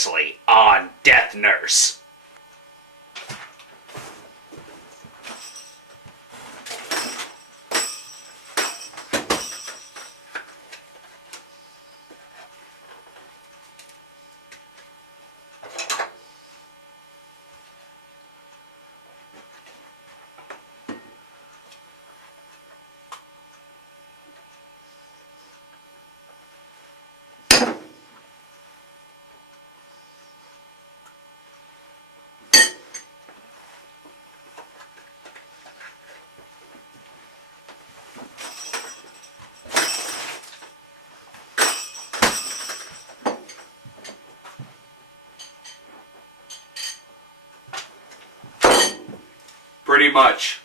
previously on Death Nurse. Pretty much.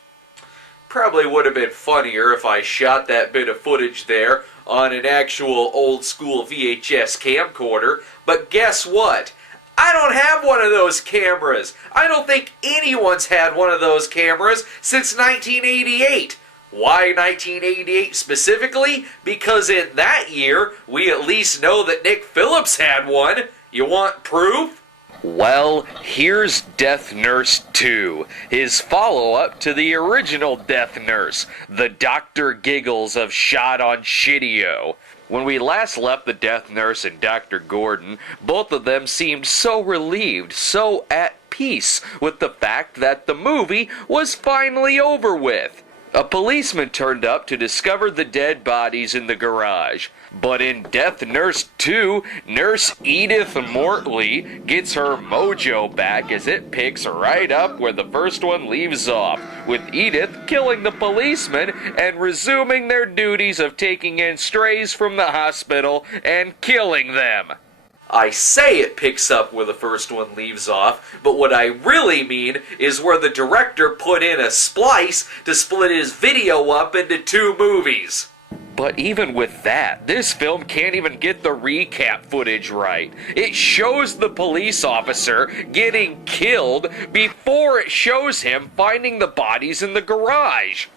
Probably would have been funnier if I shot that bit of footage there on an actual old school VHS camcorder, but guess what? I don't have one of those cameras. I don't think anyone's had one of those cameras since 1988. Why 1988 specifically? Because in that year, we at least know that Nick Phillips had one. You want proof? Well, here's Death Nurse 2, his follow-up to the original Death Nurse, the Dr. Giggles of Shot on Shitio. When we last left the Death Nurse and Dr. Gordon, both of them seemed so relieved, so at peace with the fact that the movie was finally over with. A policeman turned up to discover the dead bodies in the garage. But in Death Nurse 2, Nurse Edith Mortley gets her mojo back as it picks right up where the first one leaves off, with Edith killing the policeman and resuming their duties of taking in strays from the hospital and killing them. I say it picks up where the first one leaves off, but what I really mean is where the director put in a splice to split his video up into two movies. But even with that, this film can't even get the recap footage right. It shows the police officer getting killed before it shows him finding the bodies in the garage.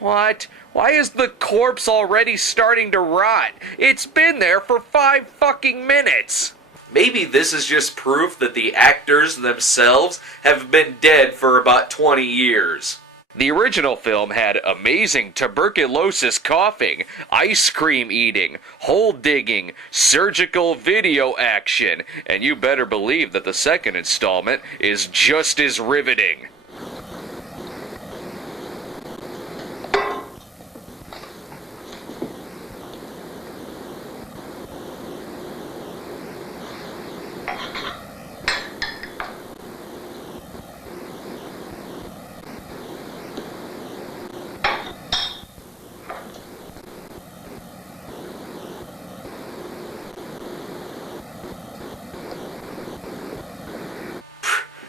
What? Why is the corpse already starting to rot? It's been there for 5 fucking minutes. Maybe this is just proof that the actors themselves have been dead for about 20 years. The original film had amazing tuberculosis coughing, ice cream eating, hole digging, surgical video action, and you better believe that the second installment is just as riveting.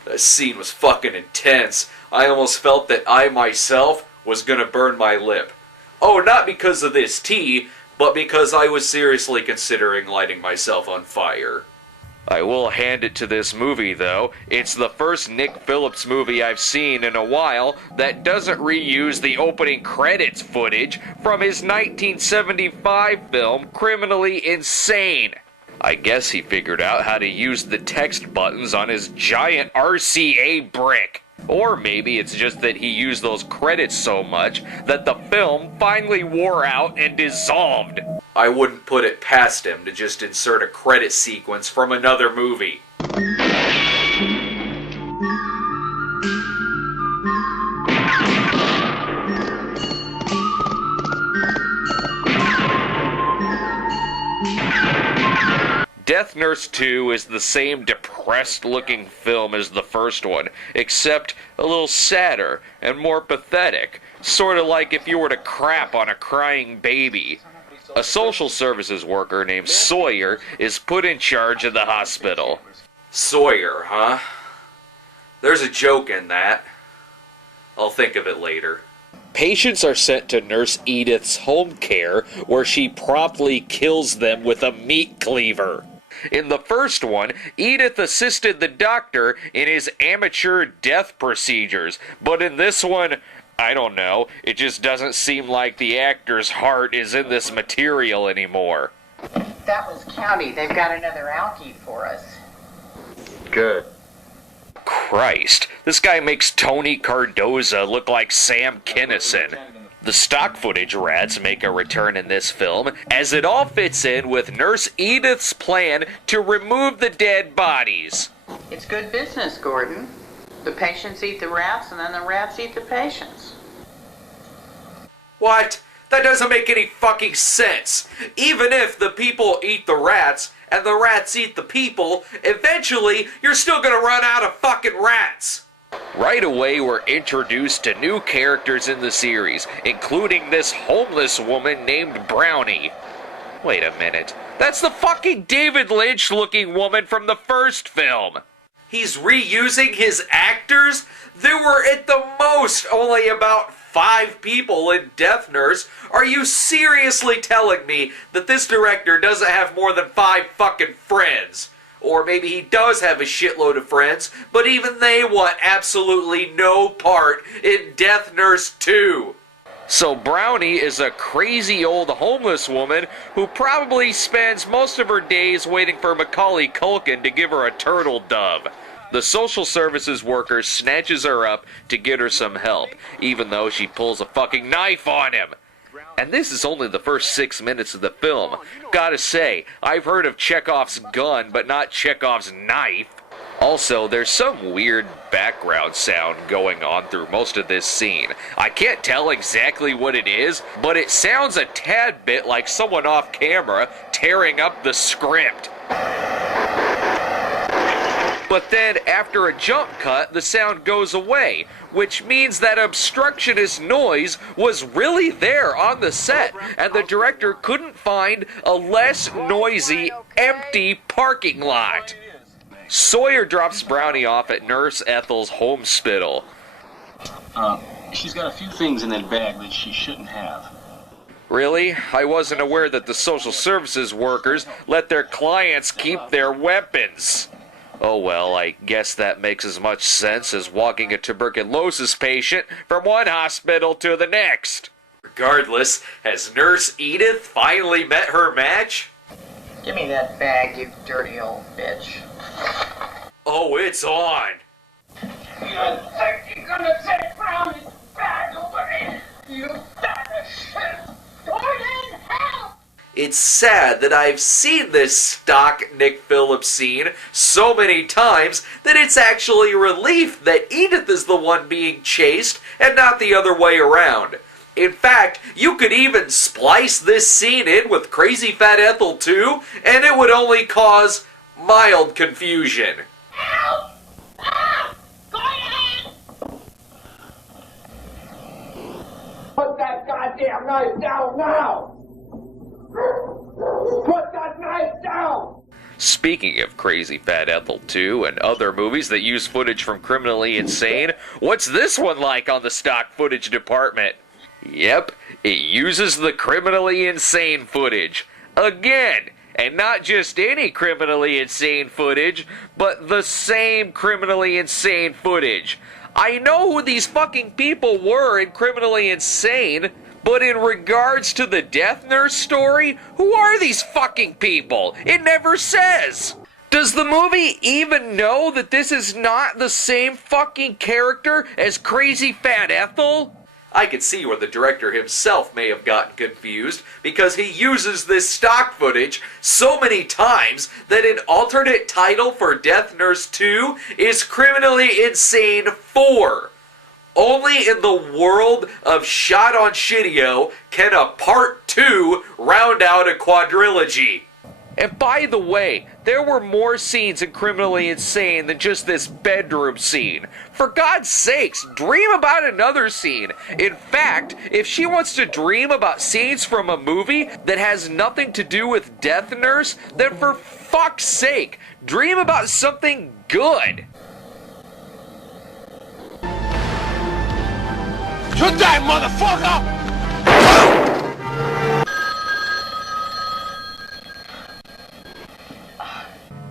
That scene was fucking intense. I almost felt that I myself was gonna burn my lip. Oh, not because of this tea, but because I was seriously considering lighting myself on fire. I will hand it to this movie, though. It's the first Nick Phillips movie I've seen in a while that doesn't reuse the opening credits footage from his 1975 film Criminally Insane. I guess he figured out how to use the text buttons on his giant RCA brick. Or maybe it's just that he used those credits so much that the film finally wore out and dissolved. I wouldn't put it past him to just insert a credit sequence from another movie. Death Nurse 2 is the same depressed-looking film as the first one, except a little sadder and more pathetic, sort of like if you were to crap on a crying baby. A social services worker named Sawyer is put in charge of the hospital. Sawyer, huh? There's a joke in that. I'll think of it later. Patients are sent to Nurse Edith's home care, where she promptly kills them with a meat cleaver. In the first one, Edith assisted the doctor in his amateur death procedures, but in this one, I don't know, it just doesn't seem like the actor's heart is in this material anymore. That was County. They've got another alky for us. Good. Christ, this guy makes Tony Cardoza look like Sam Kinison. The stock footage rats make a return in this film, as it all fits in with Nurse Edith's plan to remove the dead bodies. It's good business, Gordon. The patients eat the rats, and then the rats eat the patients. What? That doesn't make any fucking sense. Even if the people eat the rats, and the rats eat the people, eventually you're still gonna run out of fucking rats. Right away, we're introduced to new characters in the series, including this homeless woman named Brownie. Wait a minute. That's the fucking David Lynch-looking woman from the first film. He's reusing his actors? There were at the most only about 5 people in Death Nurse. Are you seriously telling me that this director doesn't have more than 5 fucking friends? Or maybe he does have a shitload of friends, but even they want absolutely no part in Death Nurse 2. So Brownie is a crazy old homeless woman who probably spends most of her days waiting for Macaulay Culkin to give her a turtle dove. The social services worker snatches her up to get her some help, even though she pulls a fucking knife on him. And this is only the first 6 minutes of the film. Gotta say, I've heard of Chekhov's gun, but not Chekhov's knife. Also, there's some weird background sound going on through most of this scene. I can't tell exactly what it is, but it sounds a tad bit like someone off camera tearing up the script. But then, after a jump cut, the sound goes away, which means that obstructionist noise was really there on the set, and the director couldn't find a less noisy, empty parking lot. Sawyer drops Brownie off at Nurse Ethel's hospital. She's got a few things in that bag that she shouldn't have. Really? I wasn't aware that the social services workers let their clients keep their weapons. Oh well, I guess that makes as much sense as walking a tuberculosis patient from one hospital to the next. Regardless, has Nurse Edith finally met her match? Give me that bag, you dirty old bitch. Oh, it's on! You think you're gonna take Brownie's bag away? You bag of shit! Gordon, help! It's sad that I've seen this stock Nick Phillips scene so many times that it's actually a relief that Edith is the one being chased and not the other way around. In fact, you could even splice this scene in with Crazy Fat Ethel too, and it would only cause mild confusion. Help! Ah! Gordon! Put that goddamn knife down now! Put that knife down! Speaking of Crazy Fat Ethel 2 and other movies that use footage from Criminally Insane, what's this one like on the stock footage department? Yep, it uses the Criminally Insane footage. Again, and not just any Criminally Insane footage, but the same Criminally Insane footage. I know who these fucking people were in Criminally Insane, but in regards to the Death Nurse story, who are these fucking people? It never says. Does the movie even know that this is not the same fucking character as Crazy Fat Ethel? I could see where the director himself may have gotten confused, because he uses this stock footage so many times that an alternate title for Death Nurse 2 is Criminally Insane 4. Only in the world of Shot on Shitio can a Part 2 round out a quadrilogy. And by the way, there were more scenes in Criminally Insane than just this bedroom scene. For God's sakes, dream about another scene. In fact, if she wants to dream about scenes from a movie that has nothing to do with Death Nurse, then for fuck's sake, dream about something good. You die, motherfucker!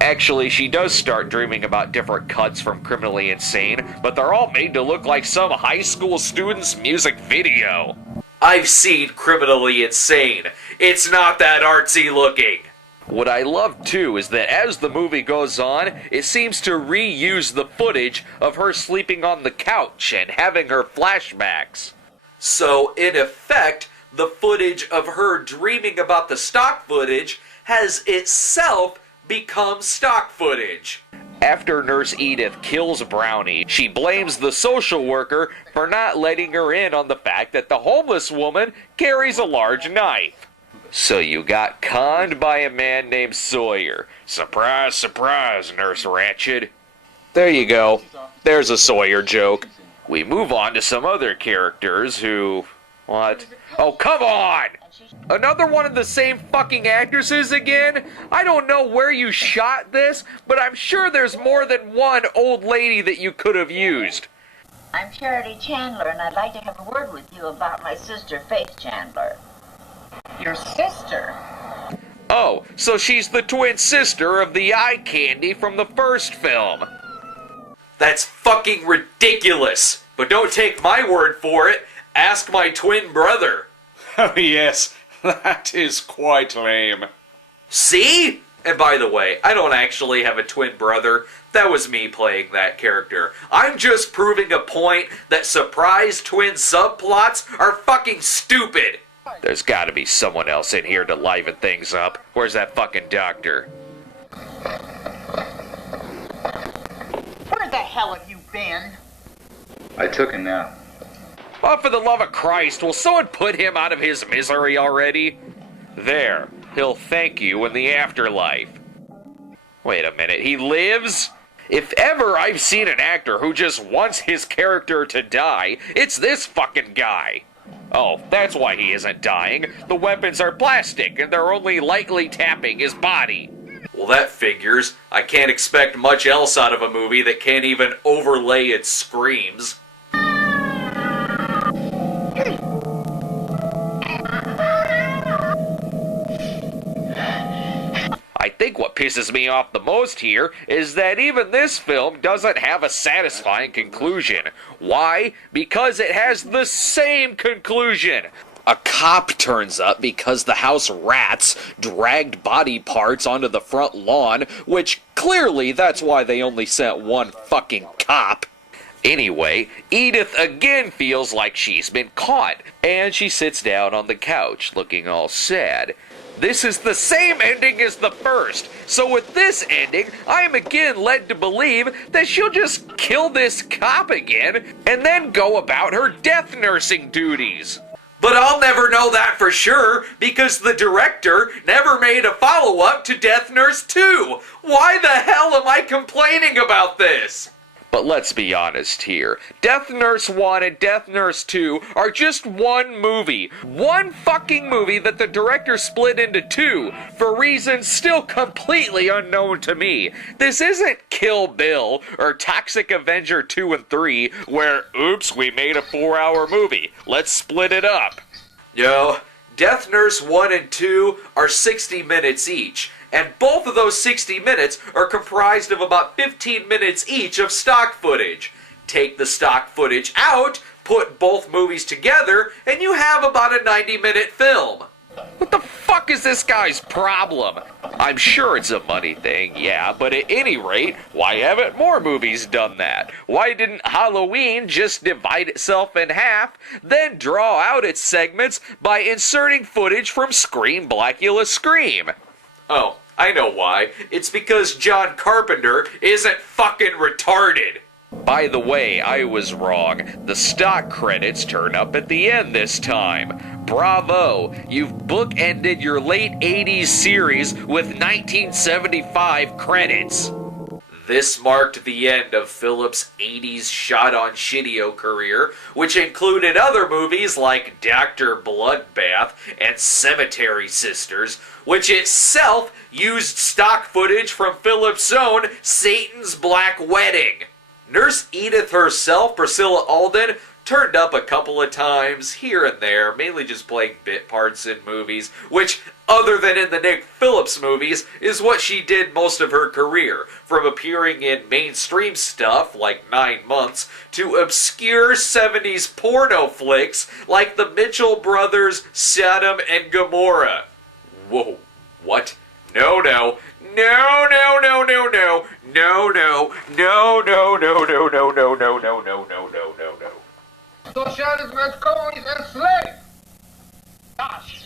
Actually, she does start dreaming about different cuts from Criminally Insane, but they're all made to look like some high school student's music video. I've seen Criminally Insane. It's not that artsy looking. What I love too is that as the movie goes on, it seems to reuse the footage of her sleeping on the couch and having her flashbacks. So, in effect, the footage of her dreaming about the stock footage has itself become stock footage. After Nurse Edith kills Brownie, she blames the social worker for not letting her in on the fact that the homeless woman carries a large knife. So you got conned by a man named Sawyer. Surprise, surprise, Nurse Ratched. There you go. There's a Sawyer joke. We move on to some other characters who... What? Oh, come on! Another one of the same fucking actresses again? I don't know where you shot this, but I'm sure there's more than one old lady that you could have used. I'm Charity Chandler, and I'd like to have a word with you about my sister, Faith Chandler. Your sister? Oh, so she's the twin sister of the eye candy from the first film. That's fucking ridiculous. But don't take my word for it. Ask my twin brother. Oh yes, that is quite lame. See? And by the way, I don't actually have a twin brother. That was me playing that character. I'm just proving a point that surprise twin subplots are fucking stupid. There's gotta be someone else in here to liven things up. Where's that fucking doctor? Where the hell have you been? I took a nap. Oh, for the love of Christ, will someone put him out of his misery already? There, he'll thank you in the afterlife. Wait a minute, he lives? If ever I've seen an actor who just wants his character to die, it's this fucking guy. Oh, that's why he isn't dying. The weapons are plastic, and they're only lightly tapping his body. Well, that figures. I can't expect much else out of a movie that can't even overlay its screams. I think what pisses me off the most here is that even this film doesn't have a satisfying conclusion. Why? Because it has the same conclusion. A cop turns up because the house rats dragged body parts onto the front lawn, which clearly that's why they only sent one fucking cop. Anyway, Edith again feels like she's been caught, and she sits down on the couch looking all sad. This is the same ending as the first, so with this ending, I am again led to believe that she'll just kill this cop again, and then go about her death nursing duties. But I'll never know that for sure, because the director never made a follow-up to Death Nurse 2. Why the hell am I complaining about this? But let's be honest here. Death Nurse 1 and Death Nurse 2 are just one movie. One fucking movie that the director split into two, for reasons still completely unknown to me. This isn't Kill Bill or Toxic Avenger 2 and 3, where, oops, we made a 4-hour movie. Let's split it up. Yo, Death Nurse 1 and 2 are 60 minutes each. And both of those 60 minutes are comprised of about 15 minutes each of stock footage. Take the stock footage out, put both movies together, and you have about a 90-minute film. What the fuck is this guy's problem? I'm sure it's a money thing, yeah, but at any rate, why haven't more movies done that? Why didn't Halloween just divide itself in half, then draw out its segments by inserting footage from Scream Blackula Scream? Oh, I know why. It's because John Carpenter isn't fucking retarded. By the way, I was wrong. The stock credits turn up at the end this time. Bravo! You've bookended your late 80s series with 1975 credits. This marked the end of Phillips' 80s shot-on-shitio career, which included other movies like Dr. Bloodbath and Cemetery Sisters, which itself used stock footage from Phillips' own Satan's Black Wedding. Nurse Edith herself, Priscilla Alden, turned up a couple of times here and there, mainly just playing bit parts in movies, which, other than in the Nick Phillips movies, is what she did most of her career, from appearing in mainstream stuff like 9 Months to obscure 70s porno flicks like the Mitchell Brothers' Sodom and Gomorrah. Whoa, what? No, no. No, no, no, no, no. No, no. No, no, no, no, no, no, no, no, no, no, no, no, no. Socialism has colonies enslaved. Gosh,